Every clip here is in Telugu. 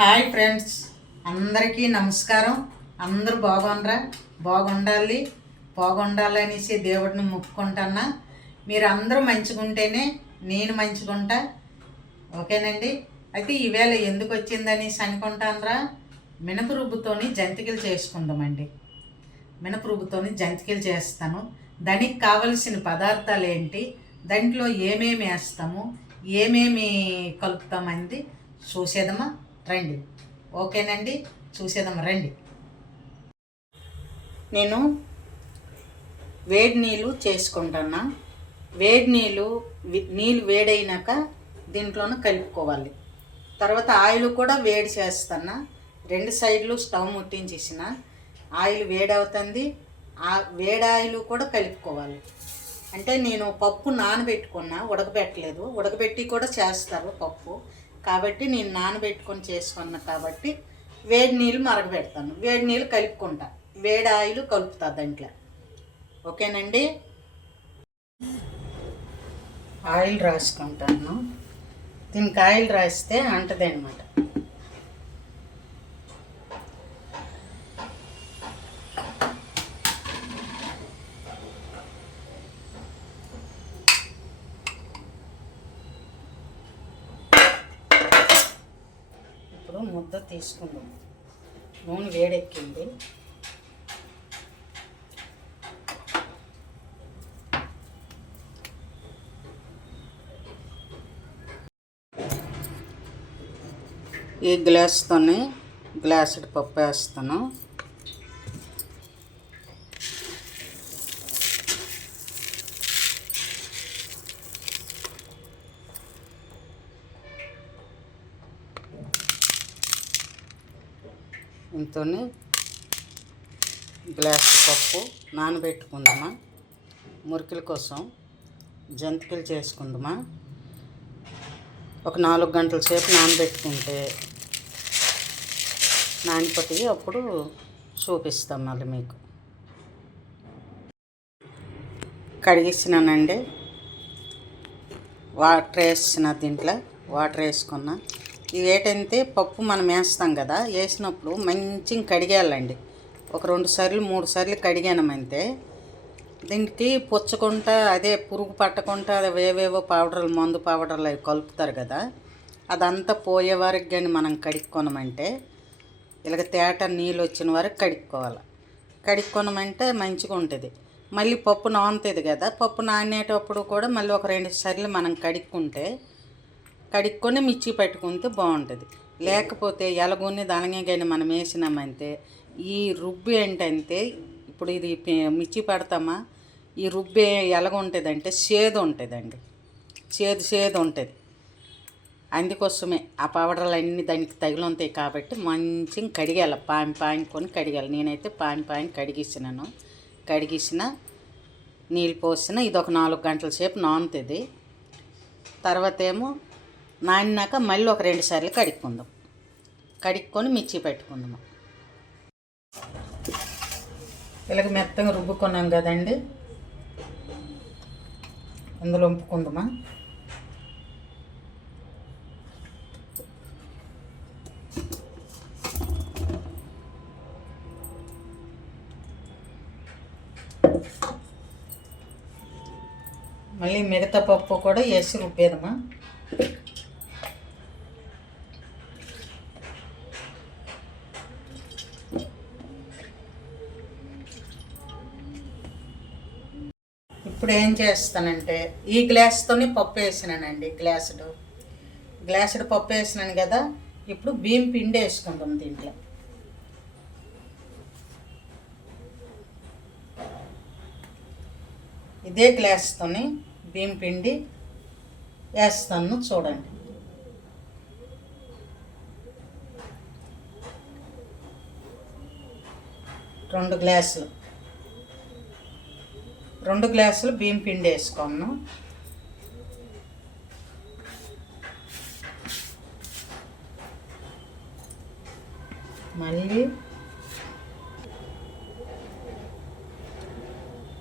హాయ్ ఫ్రెండ్స్, అందరికీ నమస్కారం. అందరూ బాగుండాలనేసి దేవుడిని మొక్కుకుంటున్నా. మీరు అందరూ మంచిగా ఉంటేనే నేను మంచిగా ఉంటా. ఓకేనండి. అయితే ఈవేళ ఎందుకు వచ్చిందనేసి అనుకుంటానరా, మినప రుబ్బుతోని జంతికలు చేసుకుందామండి. మినప రుబ్బుతోని జంతికలు చేస్తాను. దానికి కావలసిన పదార్థాలు ఏంటి, దాంట్లో ఏమేమి వేస్తాము, ఏమేమి కలుపుతామంది చూసేదమా రండి. ఓకేనండి, చూసేద్దాం రండి. నేను వేడి నీళ్ళు చేసుకుంటున్నా. వేడి నీళ్ళు వేడైనాక దీంట్లోనూ కలుపుకోవాలి. తర్వాత ఆయిల్ కూడా వేడి చేస్తున్నా. రెండు సైడ్లు స్టవ్ ముట్టించేసిన ఆయిల్ వేడవుతుంది. ఆ వేడి ఆయిల్ కూడా కలుపుకోవాలి. అంటే నేను పప్పు నానబెట్టుకున్నా, ఉడకబెట్టలేదు. ఉడకబెట్టి కూడా చేస్తారు పప్పు, కాబట్టి నేను నానబెట్టుకొని చేసుకున్నా. కాబట్టి వేడి నీళ్ళు మరగబెడతాను, వేడి నీళ్ళు కలుపుకుంటా, వేడి ఆయిల్ కలుపుతా దాంట్లో. ఓకేనండి. ఆయిల్ రాసుకుంటాను. దీనికి ఆయిల్ రాస్తే అంటది అనమాట. ఇప్పుడు ముద్ద తీసుకుందాం. నూనె వేడెక్కింది. ఈ గ్లాస్తోనే గ్లాసుడు పప్పు వేస్తాను. ఇంతోనే గ్లాసు పప్పు నానబెట్టుకుందామా, మురికిల కోసం జంతికలు చేసుకుందామా. ఒక 4 గంటల సేపు నానబెట్టుకుంటే నానిపోతాయి. అప్పుడు చూపిస్తాం మళ్ళీ మీకు. కడిగిస్తున్నానండి. వాటర్ వేసిన, దీంట్లో వాటర్ వేసుకున్నా. ఇవి ఏంటంటే పప్పు మనం వేస్తాం కదా, వేసినప్పుడు మంచిగా కడిగేయాలండి. ఒక 2 సార్లు 3 సార్లు కడిగానమంతే. దీనికి పుచ్చకుంటా, అదే పురుగు పట్టకుండా వేవేవో పౌడర్లు, మందు పౌడర్లు అవి కలుపుతారు కదా, అదంతా పోయే వరకు కానీ మనం కడుక్కొనమంటే, ఇలాగ తేట నీళ్ళు వచ్చిన వరకు కడుక్కోవాలి. కడుక్కొనమంటే మంచిగా ఉంటుంది. మళ్ళీ పప్పు నానుతుంది కదా, పప్పు నానేటప్పుడు కూడా మళ్ళీ ఒక 2 సార్లు మనం కడుక్కొని మిర్చి పెట్టుకుంటే బాగుంటుంది. లేకపోతే ఎలగొని దళంగా కానీ మనం వేసినామంటే ఈ రుబ్బు ఏంటంటే, ఇప్పుడు ఇది మిర్చి పెడతామా, ఈ రుబ్బు ఎలాగుంటుందంటే చేదు ఉంటుందండి, చేదు ఉంటుంది. అందుకోసమే ఆ పౌడర్లు అన్నీ దానికి తగిలి ఉంటాయి. కాబట్టి మంచిగా కడిగాలి, పాయింకొని కడిగాలి. నేనైతే పాయిని కడిగిసిన నీళ్ళు పోసిన. ఇది ఒక 4 గంటల సేపు నానుతుంది. తర్వాత ఏమో నానినాక మళ్ళీ ఒక 2 సార్లు కడుక్కొని మిర్చి పెట్టుకుందాము. ఇలాగ మెత్తగా రుబ్బుకున్నాం కదండి, అందులో వంపుకుందామా. మళ్ళీ మిగతా పప్పు కూడా వేసి రుబ్బేదమా. ఇప్పుడు ఏం చేస్తానంటే, ఈ గ్లాస్తోనే పప్పు వేసినానండి. గ్లాసుడు పప్పు వేసినాను కదా. ఇప్పుడు బియ్యం పిండి వేసుకుందాం దీంట్లో. ఇదే గ్లాస్తోని బియ్యం పిండి వేస్తాను, చూడండి. రెండు గ్లాసులు బియ్యం పిండి వేసుకోను. మళ్ళీ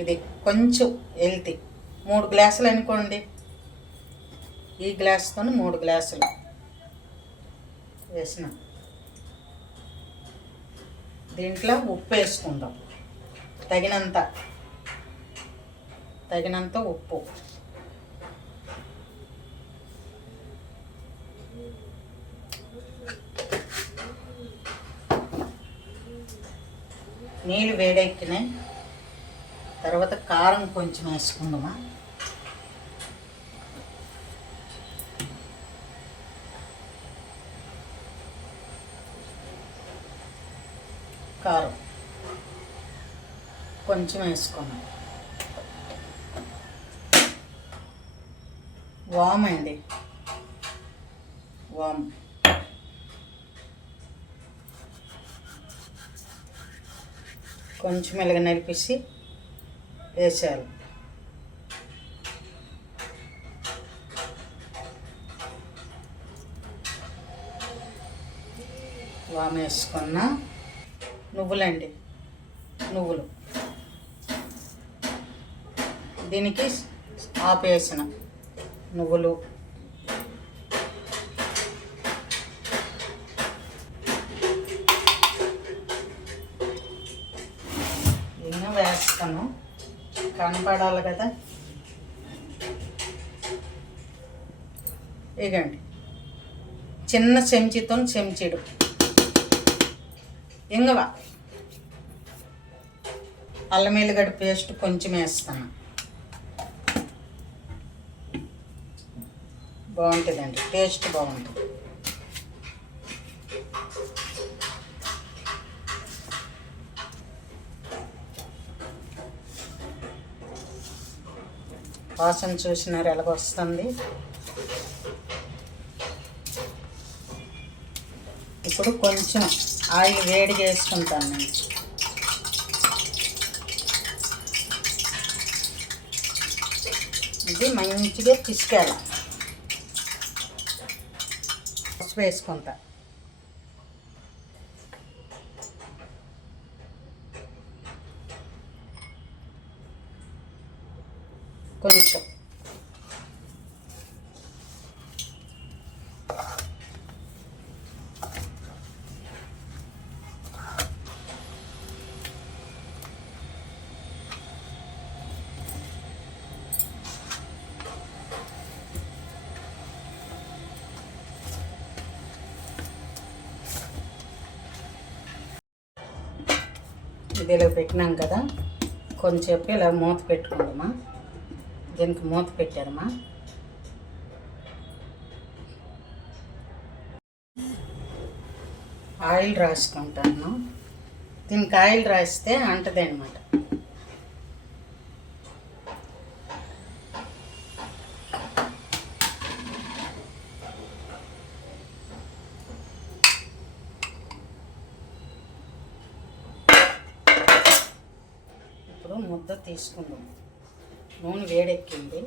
ఇది కొంచెం వెళ్తే 3 గ్లాసులు అనుకోండి. ఈ గ్లాసుతో 3 గ్లాసులు వేసిన దీంట్లో ఉప్పు వేసుకుందాం, తగినంత ఉప్పు. నీళ్ళు వేడెక్కినాయి. తర్వాత కారం కొంచెం వేసుకుందామా. కారం కొంచెం వేసుకున్నాం. వామ్ అండి, వామ్. కొంచెం ఇలాగ నలిపేసి వేసేయాలి. వామ్ వేసుకున్న నువ్వులండి, నువ్వులు దీనికి ఆపేసిన నువ్వులు. ఇంకా వేస్తాను, కనపడాలి కదా. ఇగండి చిన్న చెంచాతో చెంచాడు ఇంగవ. అల్లం వెల్లిగడ్డ పేస్ట్ కొంచెం వేస్తాను, బాగుంటుందండి, టేస్ట్ బాగుంటుంది. వాసన చూసినారు ఎలాగొస్తుంది. ఇప్పుడు కొంచెం ఆయిల్ వేడి చేసుకుంటాను నేను. ఇది మంచిగా పిసికాలి. పసుపు వేసుకుంటా, కొంచెం. ఇది ఇలా పెట్టినాం కదా, కొంచెంసేపు ఇలా మూత పెట్టుకుందామా. దీనికి మూత పెట్టారమ్మా. ఆయిల్ రాసుకుంటాను. దీనికి ఆయిల్ రాస్తే అంటది అన్నమాట. ఇప్పుడు ముద్ద తీసుకుందాం. నూనె వేడెక్కింది.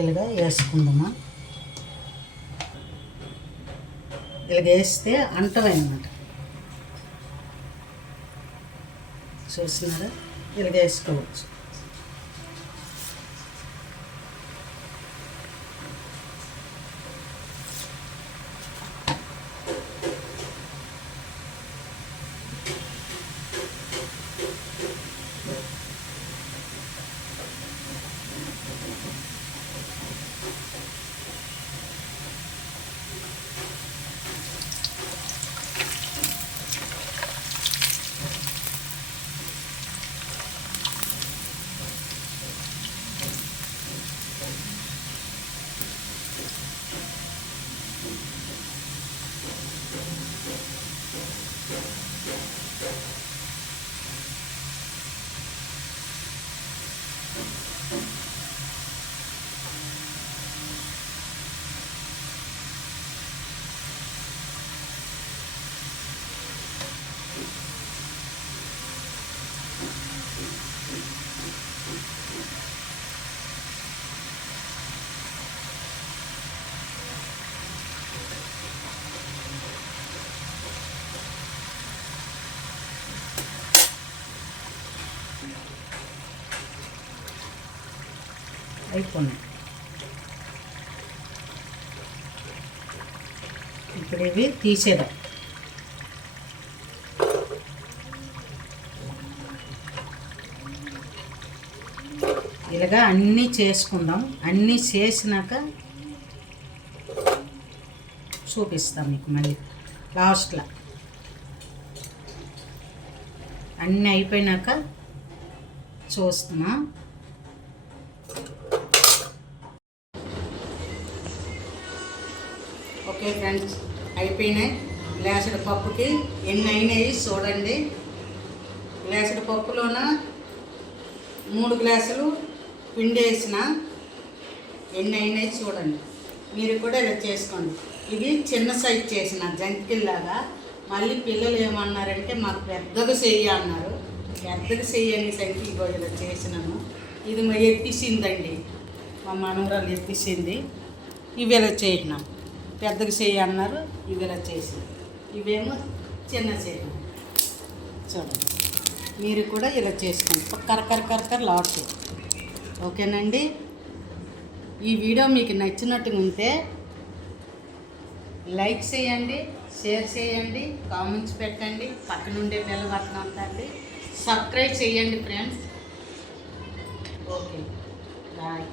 ఇలాగా వేసుకుందామా. ఇలాగ వేస్తే అంటవన్నమాట. చూసినారా, ఇలాగ వేసుకోవచ్చు. అయిపోయినాయి. ఇప్పుడు ఇవి తీసేద్దాం. ఇలాగా అన్నీ చేసుకుందాం. అన్నీ చేసినాక చూపిస్తాం మీకు మళ్ళీ లాస్ట్లో. అన్నీ అయిపోయినాక చూస్తున్నా. ఓకే ఫ్రెండ్స్, అయిపోయినాయి. గ్లాసుడు పప్పుకి ఎన్ని అయినాయి చూడండి. గ్లాసుడు పప్పులోన 3 గ్లాసులు పిండి వేసిన ఎన్ని అయినాయి చూడండి. మీరు కూడా ఇలా చేసుకోండి. ఇవి చిన్న సైజు చేసిన జంతికల్లాగా. మళ్ళీ పిల్లలు ఏమన్నారంటే మాకు పెద్దగా చెయ్యి అన్నారు. పెద్దగా చెయ్యని సంఖ్య ఇగో ఇలా చేసినాను. ఇది మా ఎత్తిసిందండి, మా మనవరాలు ఎత్తిసింది. ఇవి ఇలా చేసినాం. పెద్దగా చెయ్యి అన్నారు, ఇవి ఇలా చేసి. ఇవేమో చిన్న చెయ్యి. చూడండి, మీరు కూడా ఇలా చేసుకోండి. కరకర లాడ్స్. ఓకేనండి. ఈ వీడియో మీకు నచ్చినట్టుగా ఉంటే లైక్ చేయండి, షేర్ చేయండి, కామెంట్స్ పెట్టండి, పక్కనుండే బెల్ బటన్ అంతండి, సబ్స్క్రైబ్ చేయండి ఫ్రెండ్స్. Okay, bye.